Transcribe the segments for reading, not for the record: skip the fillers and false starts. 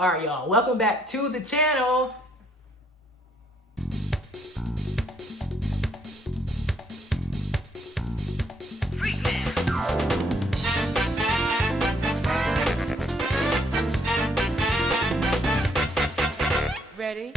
All right, y'all, welcome back to the channel. Ready?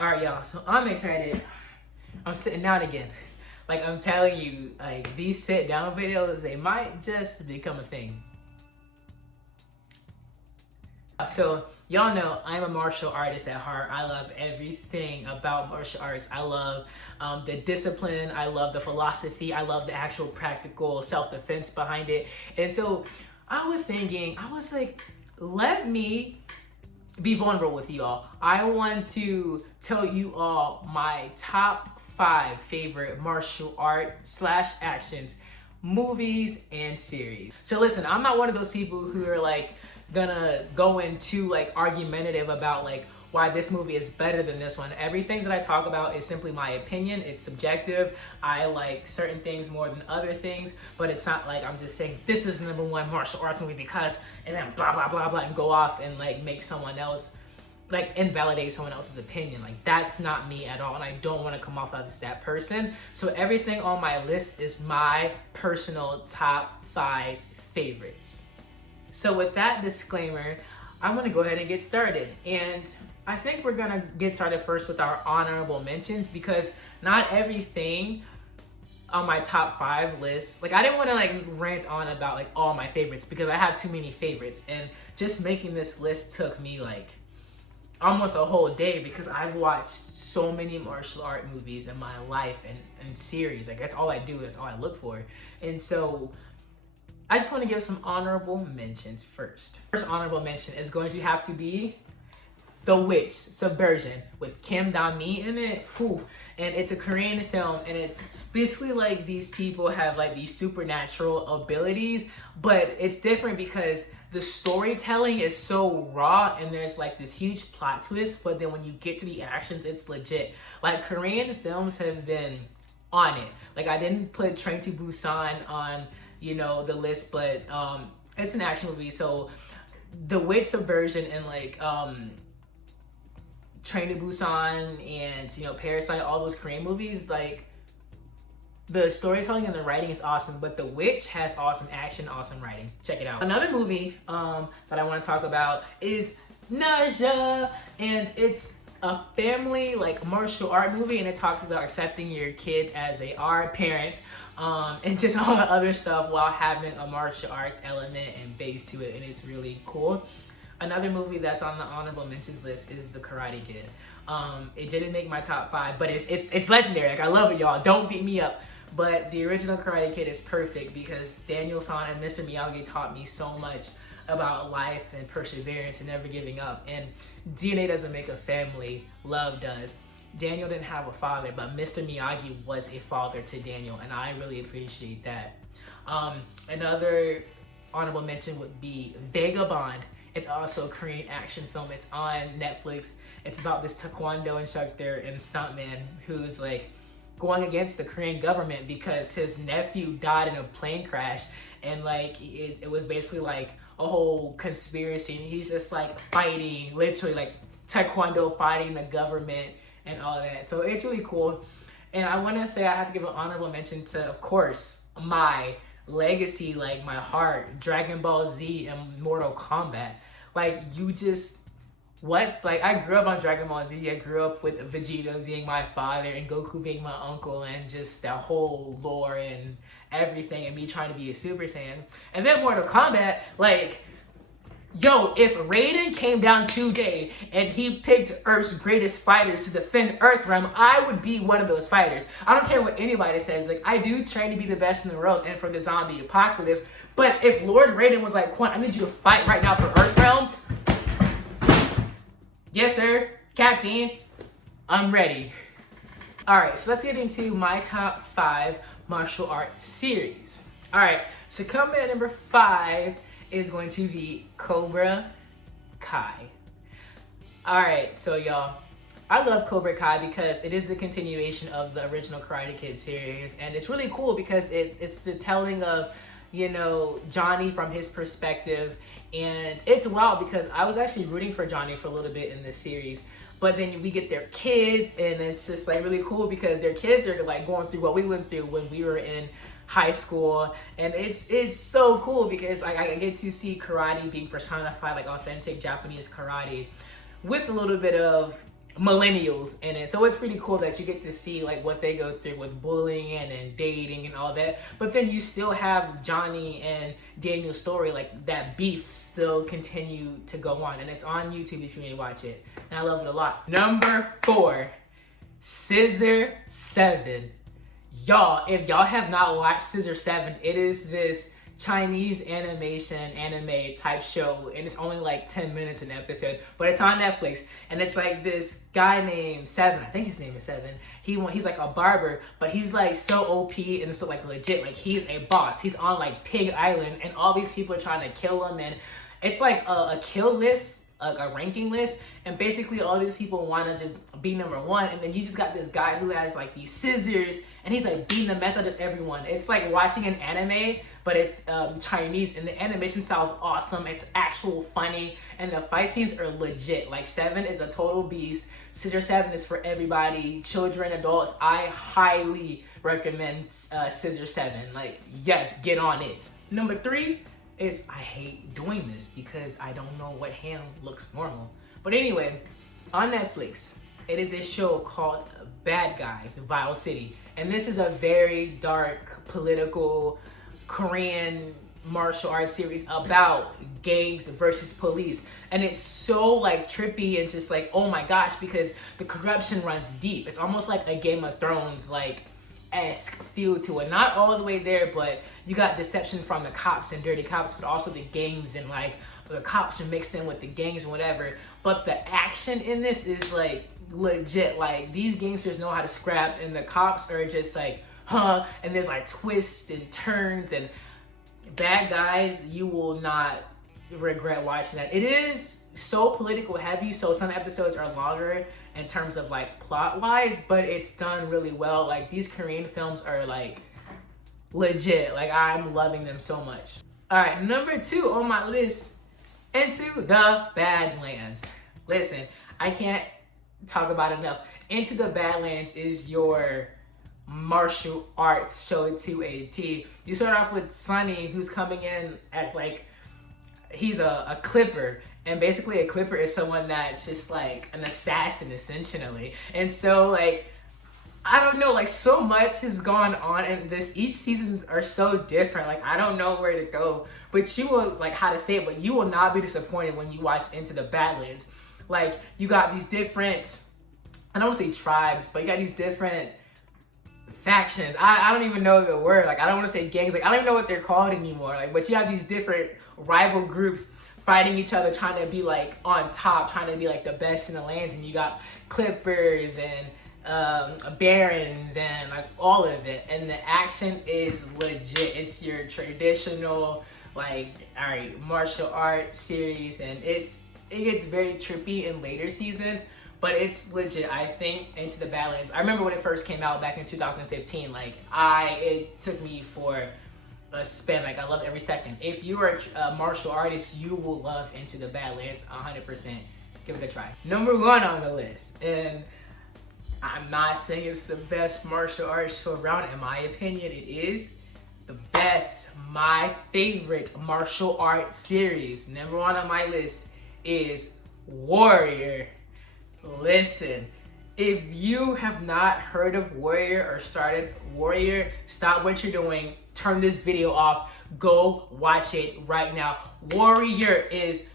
All right, y'all, so I'm excited. I'm sitting down again. Like, I'm telling you, like, these sit down videos, they might just become a thing. So, y'all know I'm a martial artist at heart. I love everything about martial arts. I love the discipline. I love the philosophy. I love the actual practical self-defense behind it. And so, I was thinking, I was like, let me be vulnerable with you all. I want to tell you all my top 5 favorite martial art slash actions movies and series. So listen, I'm not one of those people who are like gonna go into like argumentative about like why this movie is better than this one. Everything that I talk about is simply my opinion. It's subjective. I like certain things more than other things, but it's not like I'm just saying this is the #1 martial arts movie because, and then blah blah blah blah and go off and like make someone else like invalidate someone else's opinion. Like, that's not me at all, and I don't want to come off as that person. So everything on my list is my personal top 5 favorites. So with that disclaimer, I'm gonna go ahead and get started. And I think we're gonna get started first with our honorable mentions, because not everything on my top 5 list, like I didn't want to like rant on about like all my favorites because I have too many favorites, and just making this list took me like almost a whole day because I've watched so many martial art movies in my life and series. Like, that's all I do, that's all I look for. And so I just want to give some honorable mentions first. First honorable mention is going to have to be The Witch Subversion with Kim Da-mi in it. Whew. And it's a Korean film, and it's basically like these people have like these supernatural abilities, but it's different because the storytelling is so raw and there's like this huge plot twist, but then when you get to the actions, it's legit. Like, Korean films have been on it. Like, I didn't put Train to Busan on, you know, the list, but it's an action movie. So The Witch Subversion and like Train to Busan and, you know, Parasite, all those Korean movies, like, the storytelling and the writing is awesome, but The Witch has awesome action, awesome writing. Check it out. Another movie that I want to talk about is Naja, and it's a family like martial art movie, and it talks about accepting your kids as they are, parents, and just all the other stuff while having a martial arts element and base to it, and it's really cool. Another movie that's on the honorable mentions list is The Karate Kid. It didn't make my top 5, but it's legendary. Like, I love it, y'all. Don't beat me up. But the original Karate Kid is perfect because Daniel-san and Mr. Miyagi taught me so much about life and perseverance and never giving up. And DNA doesn't make a family, love does. Daniel didn't have a father, but Mr. Miyagi was a father to Daniel, and I really appreciate that. Another honorable mention would be Vagabond. It's also a Korean action film. It's on Netflix. It's about this taekwondo instructor and stuntman who's like going against the Korean government because his nephew died in a plane crash, and like it was basically like a whole conspiracy, and he's just like fighting, literally like taekwondo fighting the government and all that. So it's really cool. And I want to say I have to give an honorable mention to, of course, my legacy, like my heart, Dragon Ball Z and Mortal Kombat. Like, you just, what? Like, I grew up on Dragon Ball Z. I grew up with Vegeta being my father and Goku being my uncle, and just that whole lore and everything, and me trying to be a Super Saiyan. And then Mortal Kombat, like, yo, if Raiden came down today and he picked Earth's greatest fighters to defend Earthrealm, I would be one of those fighters. I don't care what anybody says. Like, I do train to be the best in the world and for the zombie apocalypse. But if Lord Raiden was like, Quan, I need you to fight right now for Earthrealm. Yes, sir, Captain. I'm ready. All right, so let's get into my top 5 martial arts series. All right, so coming at number 5 is going to be Cobra Kai. All right, so y'all, I love Cobra Kai because it is the continuation of the original Karate Kid series, and it's really cool because it's the telling of, you know, Johnny from his perspective, and it's wild because I was actually rooting for Johnny for a little bit in this series, but then we get their kids, and it's just like really cool because their kids are like going through what we went through when we were in high school, and it's so cool because I get to see karate being personified like authentic Japanese karate with a little bit of millennials in it. So it's pretty cool that you get to see like what they go through with bullying and dating and all that. But then you still have Johnny and Daniel's story, like that beef still continue to go on, and it's on YouTube if you may watch it. And I love it a lot. Number 4, Scissor 7. Y'all, if y'all have not watched Scissor 7, it is this Chinese anime type show, and it's only like 10 minutes an episode, but it's on Netflix, and it's like this guy named Seven. I think his name is Seven. He's like a barber, but he's like so OP and so like legit, like he's a boss. He's on like Pig Island, and all these people are trying to kill him, and it's like a kill list, a ranking list, and basically all these people want to just be number 1, and then you just got this guy who has like these scissors, and he's like beating the mess out of everyone. It's like watching an anime, but it's Chinese, and the animation style is awesome. It's actual funny, and the fight scenes are legit. Like Seven is a total beast. Scissor 7 is for everybody, children, adults. I highly recommend Scissor 7. Like, yes, get on it. Number 3 is, I hate doing this because I don't know what hand looks normal. But anyway, on Netflix, it is a show called Bad Guys, Vile City. And this is a very dark, political, Korean martial arts series about gangs versus police. And it's so like trippy and just like, oh my gosh, because the corruption runs deep. It's almost like a Game of Thrones, like, esque feel to it. Not all the way there, but you got deception from the cops and dirty cops, but also the gangs, and like the cops are mixed in with the gangs and whatever. But the action in this is like legit. Like these gangsters know how to scrap, and the cops are just like, huh? And there's like twists and turns, and Bad Guys, you will not regret watching that. It is so political heavy, so some episodes are longer in terms of like plot wise, but it's done really well. Like these Korean films are like legit. Like I'm loving them so much. All right, number 2 on my list, Into the Badlands. Listen, I can't talk about it enough. Into the Badlands is your martial arts show to a T. You start off with Sonny, who's coming in as like, he's a clipper, and basically a clipper is someone that's just like an assassin essentially. And so like, I don't know, like so much has gone on, and each seasons are so different. Like I don't know where to go, but you will, like how to say it, but you will not be disappointed when you watch Into the Badlands. Like you got these different, I don't want to say tribes, but you got these different factions. I don't even know the word. Like I don't want to say gangs. Like I don't even know what they're called anymore. Like, but you have these different rival groups fighting each other, trying to be like on top, trying to be like the best in the lands. And you got Clippers and Barons and like all of it. And the action is legit. It's your traditional like, all right, martial art series, and it gets very trippy in later seasons. But it's legit. I think Into the Badlands, I remember when it first came out back in 2015, like it took me for a spin. Like I loved every second. If you are a martial artist, you will love Into the Badlands 100%. Give it a try. Number 1 on the list, and I'm not saying it's the best martial arts show around. In my opinion, it is the best, my favorite martial arts series. Number 1 on my list is Warrior. Listen, if you have not heard of Warrior or started Warrior, stop what you're doing, turn this video off, go watch it right now. Warrior is,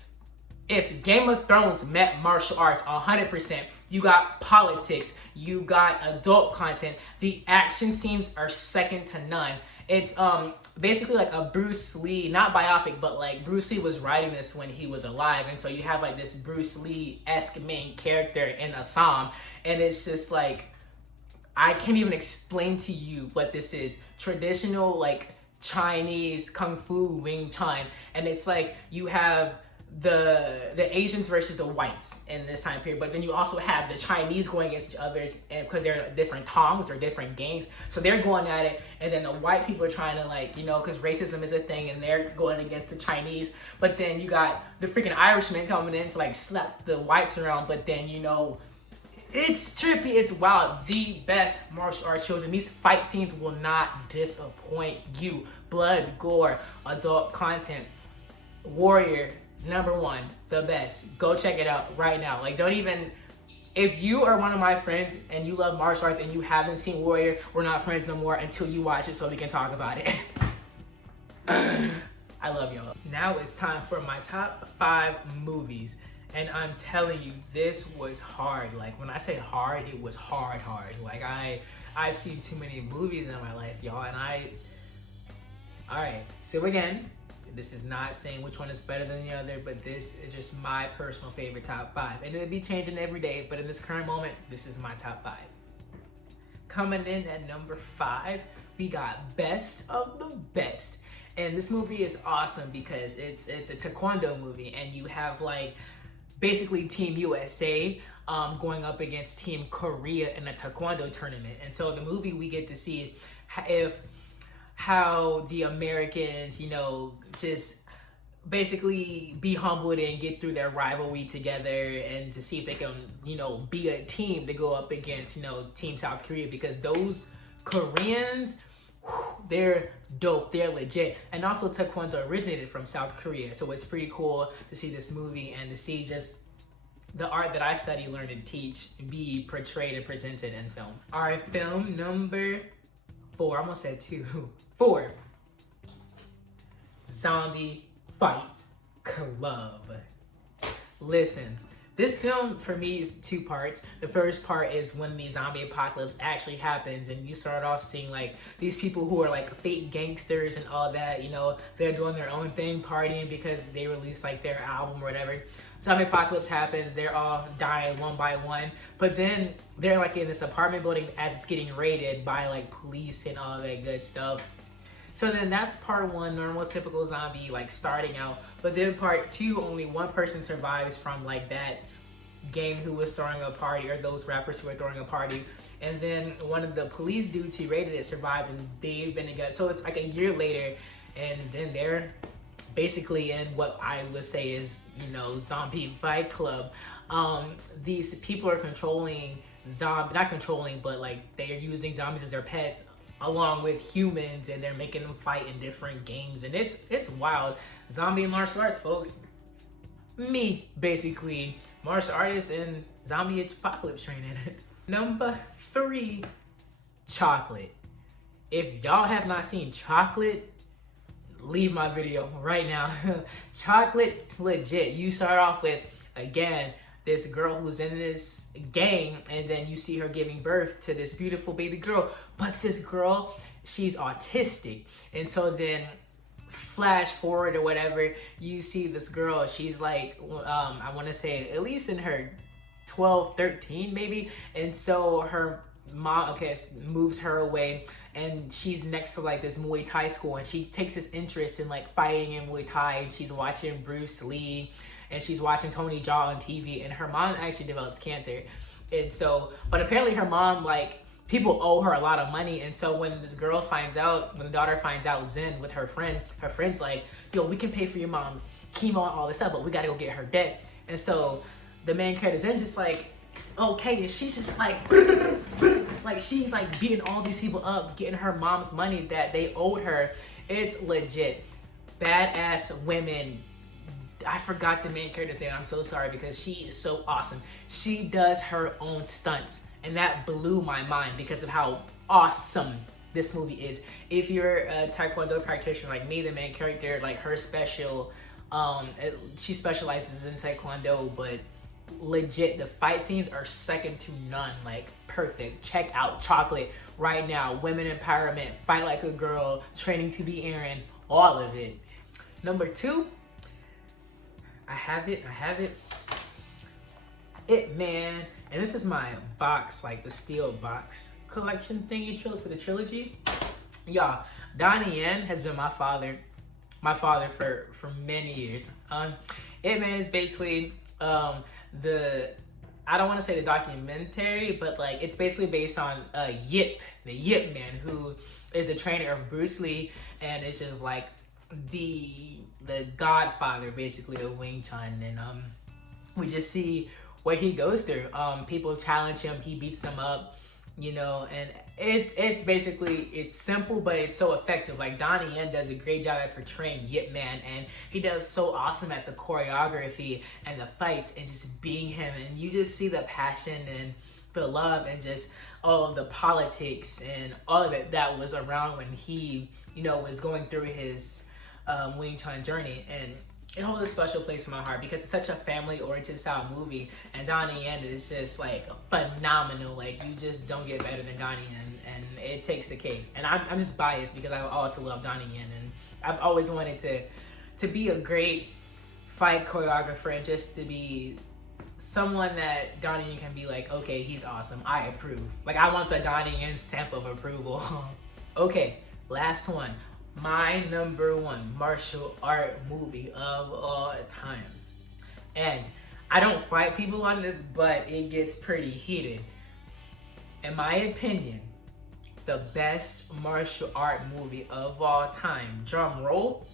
if Game of Thrones met martial arts 100%, you got politics, you got adult content, the action scenes are second to none. It's basically like a Bruce Lee, not biopic, but like Bruce Lee was writing this when he was alive, and so you have like this Bruce Lee-esque main character in Assam, and it's just like, I can't even explain to you what this is. Traditional like Chinese Kung Fu Wing Chun, and it's like you have the Asians versus the whites in this time period, but then you also have the Chinese going against each others, and because they're different tongs or different gangs, so they're going at it, and then the white people are trying to, like, you know, because racism is a thing, and they're going against the Chinese, but then you got the freaking Irishmen coming in to like slap the whites around, but then, you know, it's trippy, it's wild. The best martial arts shows, and these fight scenes will not disappoint you. Blood, gore, adult content, Warrior, #1, the best. Go check it out right now. Like, don't even, if you are one of my friends and you love martial arts and you haven't seen Warrior, we're not friends no more until you watch it so we can talk about it. I love y'all. Now it's time for my top 5 movies. And I'm telling you, this was hard. Like, when I say hard, it was hard. Like, I've seen too many movies in my life, y'all, and alright, so again, this is not saying which one is better than the other, but this is just my personal favorite top 5. And it'll be changing every day, but in this current moment, this is my top 5. Coming in at number 5, we got Best of the Best. And this movie is awesome because it's a taekwondo movie, and you have, like, basically Team USA going up against Team Korea in a taekwondo tournament. And so the movie, we get to see how the Americans, you know, just basically be humbled and get through their rivalry together, and to see if they can, you know, be a team to go up against, you know, Team South Korea, because those Koreans, they're dope, they're legit. And also taekwondo originated from South Korea, so it's pretty cool to see this movie and to see just the art that I study, learn, and teach be portrayed and presented in film. All right, film number 4, I almost said 2. 4, Zombie Fight Club. Listen, this film for me is 2 parts. The first part is when the zombie apocalypse actually happens, and you start off seeing, like, these people who are like fake gangsters and all that, you know, they're doing their own thing, partying because they released like their album or whatever. Zombie apocalypse happens, they're all dying one by one, but then they're like in this apartment building as it's getting raided by like police and all that good stuff. So then that's part 1, normal typical zombie, like, starting out. But then part 2, only one person survives from like that gang who was throwing a party, or those rappers who were throwing a party. And then one of the police dudes who raided it survived, and they've been together. So it's like a year later, and then they're basically in what I would say is, you know, Zombie Fight Club. These people are controlling not controlling, but like they are using zombies as their pets, along with humans, and they're making them fight in different games, and it's wild. Zombie martial arts, folks. Me, basically, martial artist and zombie apocalypse training. Number 3, Chocolate. If y'all have not seen Chocolate, leave my video right now. Chocolate, legit. You start off with, again, this girl who's in this gang, and then you see her giving birth to this beautiful baby girl. But this girl, she's autistic. And so then flash forward or whatever, you see this girl, she's like, I want to say at least in her 12, 13 maybe. And so her mom, moves her away, and she's next to like this Muay Thai school, and she takes this interest in like fighting in Muay Thai, and she's watching Bruce Lee, and she's watching Tony Jaa on TV, and her mom actually develops cancer. And so, but apparently her mom, like, people owe her a lot of money. And so when this girl finds out, when the daughter finds out, Zen with her friend's like, yo, we can pay for your mom's chemo and all this stuff, but we gotta go get her debt. And so the main character Zen's just like, okay, and she's just like, like she's like beating all these people up, getting her mom's money that they owed her. It's legit. Badass women. I forgot the main character's name. I'm so sorry, because she is so awesome. She does her own stunts, and that blew my mind because of how awesome this movie is. If you're a Taekwondo practitioner like me, the main character, like her special, she specializes in Taekwondo, but legit, the fight scenes are second to none. Like, perfect. Check out Chocolate right now. Women empowerment, fight like a girl, training to be Aaron, all of it. Number 2, I have it. Ip Man. And this is my box, like the steel box collection thingy for the trilogy. Y'all, Donnie Yen has been my father for many years. Ip Man is basically the, I don't want to say the documentary, but like it's basically based on Yip, the Yip Man, who is the trainer of Bruce Lee, and it's just like the godfather basically of Wing Chun, and we just see what he goes through. People challenge him, he beats them up, you know, and it's basically, it's simple, but it's so effective. Like Donnie Yen does a great job at portraying Yip Man, and he does so awesome at the choreography and the fights and just being him, and you just see the passion and the love and just all of the politics and all of it that was around when he, you know, was going through his Wing Chun journey. And it holds a special place in my heart because it's such a family-oriented style movie, and Donnie Yen is just like phenomenal. Like, you just don't get better than Donnie Yen, and it takes the cake. And I'm just biased because I also love Donnie Yen, and I've always wanted to be a great fight choreographer and just to be someone that Donnie Yen can be like, okay, he's awesome, I approve. Like, I want the Donnie Yen stamp of approval. Okay, last one. My number one martial art movie of all time. And I don't fight people on this, but it gets pretty heated. In my opinion, the best martial art movie of all time. Drum roll.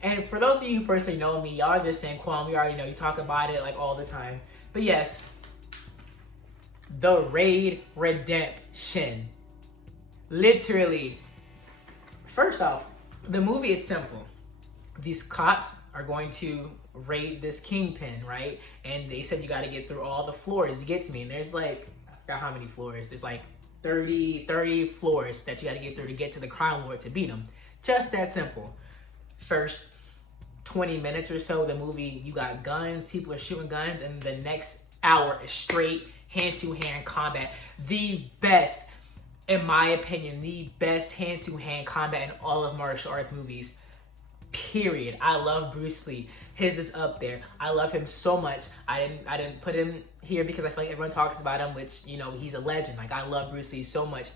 And for those of you who personally know me, y'all just saying, Quan, we already know, you talk about it like all the time. But yes, The Raid Redemption. Literally. First off, the movie, it's simple. These cops are going to raid this kingpin, right? And they said you got to get through all the floors. It gets me. And there's like, I forgot how many floors. There's like 30 floors that you got to get through to get to the crime lord to beat him. Just that simple. First 20 minutes or so, the movie, you got guns, people are shooting guns, and the next hour is straight hand-to-hand combat. The best, in my opinion, the best hand-to-hand combat in all of martial arts movies, period. I love Bruce Lee. His is up there. I love him so much. I didn't put him here because I feel like everyone talks about him, which, you know, he's a legend. Like, I love Bruce Lee so much.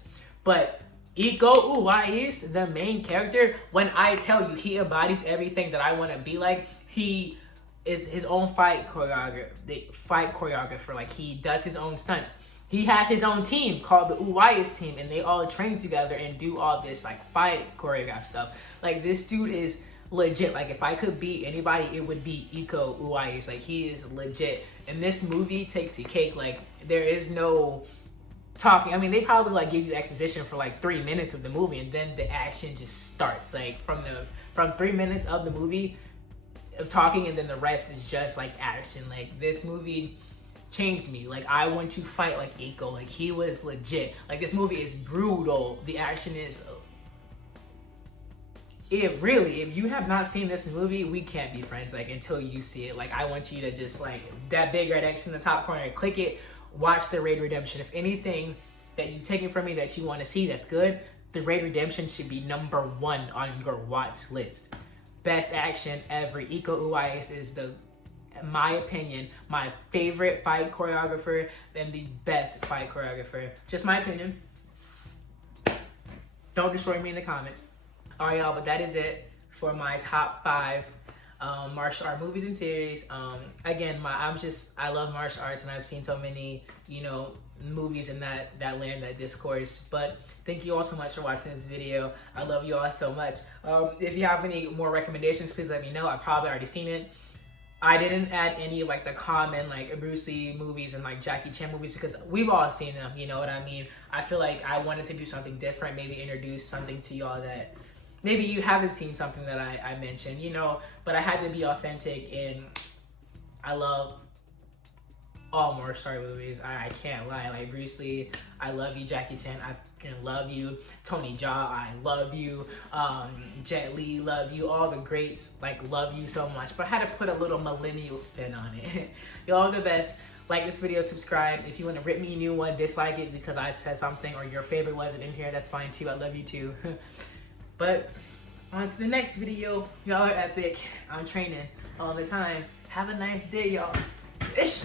But Iko Uwais, the main character, when I tell you he embodies everything that I want to be like, he is his own fight choreographer. Like, he does his own stunts. He has his own team called the Uwais team, and they all train together and do all this like fight choreograph stuff. Like, this dude is legit. Like, if I could beat anybody, it would be Iko Uwais. Like, he is legit. And this movie takes the cake. Like, there is no talking. I mean, they probably like give you exposition for like 3 minutes of the movie, and then the action just starts. Like, from 3 minutes of the movie of talking, and then the rest is just like action. Like, this movie changed me. Like, I want to fight like Iko. Like, he was legit. Like, this movie is brutal. The action is, if you have not seen this movie, we can't be friends, like, until you see it. Like, I want you to just, like, that big red X in the top corner, click it, watch The Raid Redemption. If anything that you've taken from me that you want to see that's good, The Raid Redemption should be number 1 on your watch list. Best action ever. Iko Uwais is in my opinion, my favorite fight choreographer and the best fight choreographer. Just my opinion. Don't destroy me in the comments. All right, y'all, but that is it for my top 5 martial art movies and series. Again, I love martial arts, and I've seen so many, you know, movies in that land, that discourse. But thank you all so much for watching this video. I love you all so much. If you have any more recommendations, please let me know. I've probably already seen it. I didn't add any of like the common like Bruce Lee movies and like Jackie Chan movies because we've all seen them, you know what I mean? I feel like I wanted to do something different, maybe introduce something to y'all that maybe you haven't seen, something that I mentioned, you know, but I had to be authentic, and I love all martial art movies. I can't lie. Like, Bruce Lee, I love you. Jackie Chan, I fucking love you. Tony Jaa, I love you. Jet Li, love you. All the greats, like, love you so much. But I had to put a little millennial spin on it. Y'all are the best. Like this video, subscribe. If you want to rip me a new one, dislike it because I said something or your favorite wasn't in here, that's fine too. I love you too. But on to the next video. Y'all are epic. I'm training all the time. Have a nice day, y'all. Ish.